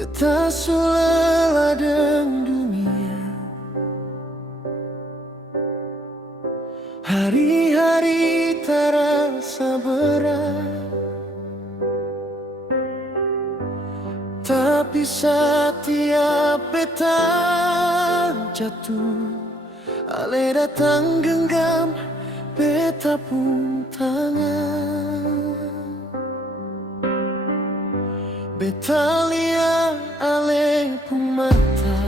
Beta sulah ladang dunia, hari-hari terasa berat, tapi setiap beta jatuh, ale datang genggam beta pun tangan. Beta lihat ale pun mata,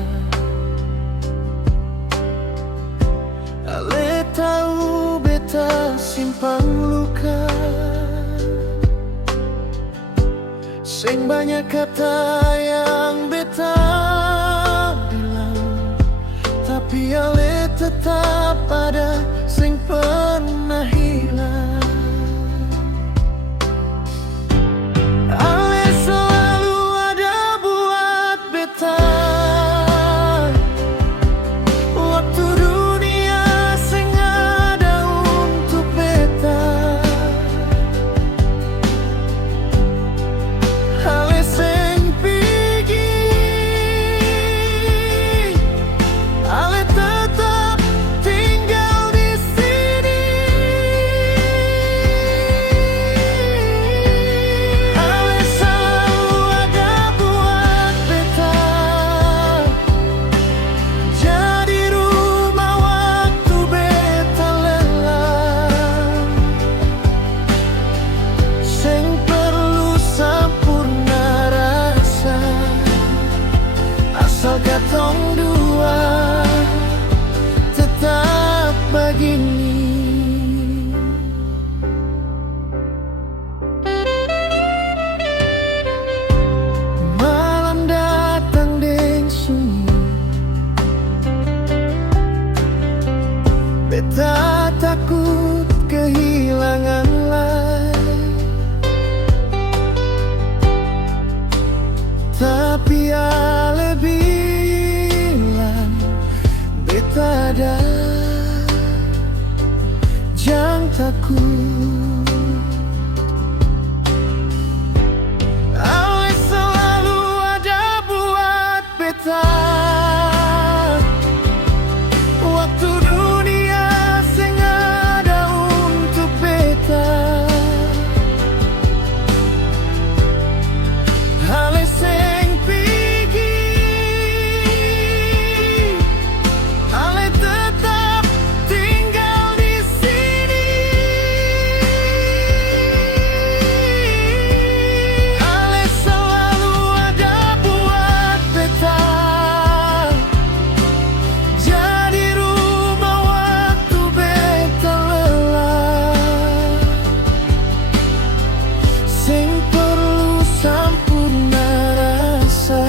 ale tahu beta simpan luka. Sing banyak kata yang beta bilang, tapi ale tetap ada sing pernah hilang. Ale selalu ada buat beta waktu dunia sing ada untuk beta. Ale sing pigi, ale tetap tinggal di sini. Ale selalu ada buat beta, jadi rumah waktu beta lelah. Sing perlu sempurna rasa, asal katong dua tetap begini. Malam datang deng sunyi, beta takut kehilangan lay, tapi ale bilang beta ada, jangan takut. Ale selalu ada buat beta waktu dunia sing ada untuk beta. Ale sing pigi, ale tetap tinggal di sini. Ale selalu ada buat beta, jadi rumah waktu beta lelah. Sing perlu sempurna rasa,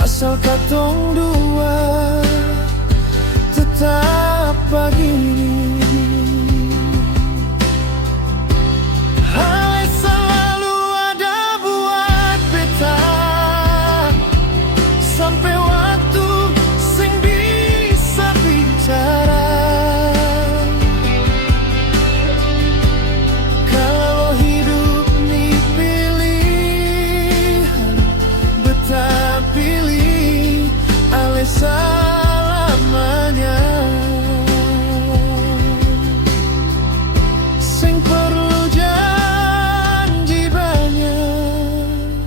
asal katong dua tetap begini. Ale selalu ada buat beta, sampai waktu sing bisa bicara. Kalau hidup ni pilihan, beta pilih ale selamanya. Sing perlu janji banyak,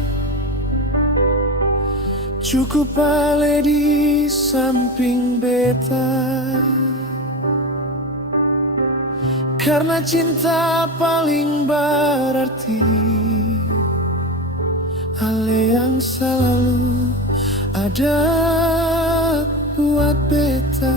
cukup ale di samping beta. Karena cinta paling berarti, ale yang selalu ada buat beta.